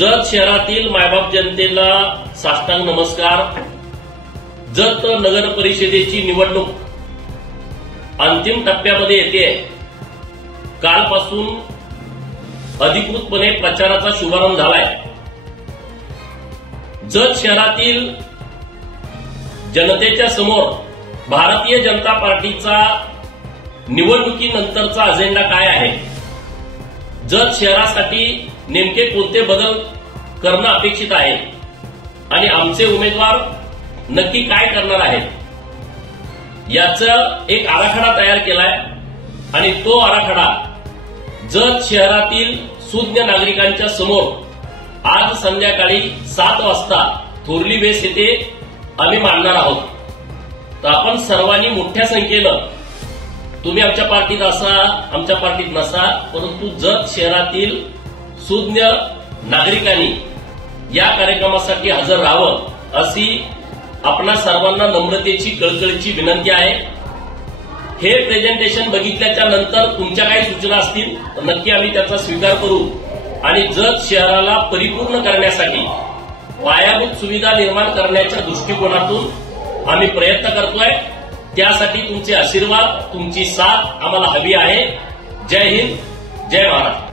जत शहरातील मायबाप जनतेला साष्टांग नमस्कार। जत नगर परिषदेची निवडणूक अंतिम टप्प्यामध्ये येते। कालपासून अधिकृतपणे प्रचाराचा शुभारंभ झालाय। जत शहरातील जनतेच्या समोर भारतीय जनता पार्टीचा निवडणुकीनंतरचा अजेंडा काय आहे, जत शहरासाठी नेमके कोणते बदल करणं अपेक्षित आहे आणि आमचे उमेदवार नक्की काय करणार आहेत, याचा एक आराखडा तयार केलाय। आणि तो आराखडा जत शहरातील सुज्ञ नागरिकांच्या समोर आज संध्याकाळी 7 वाजता थोरली बेस येथे आम्ही मांडणार आहोत। तर आपण सर्वांनी मोठ्या संख्येनं, तुम्ही आमच्या पार्टीत असा आमच्या पार्टीत नसा, परंतु जत शहरातील सुज्ञ नागरिकांनी या कार्यक्रमासाठी हजर राहावं अशी आपणा सर्वांना नम्रतेची कळकळीची विनंती आहे। हे प्रेझेंटेशन बघितल्याच्या नंतर तुमच्या काही सूचना असतील तर नक्की आम्ही त्याचा स्वीकार करू आणि जत शहराला परिपूर्ण करण्यासाठी पायाभूत सुविधा निर्माण करण्याच्या दृष्टिकोनातून आम्ही प्रयत्न करतोय। त्यासाठी तुमचे आशीर्वाद, तुमची साथ आम्हाला हवी आहे। जय हिंद, जय महाराष्ट्र।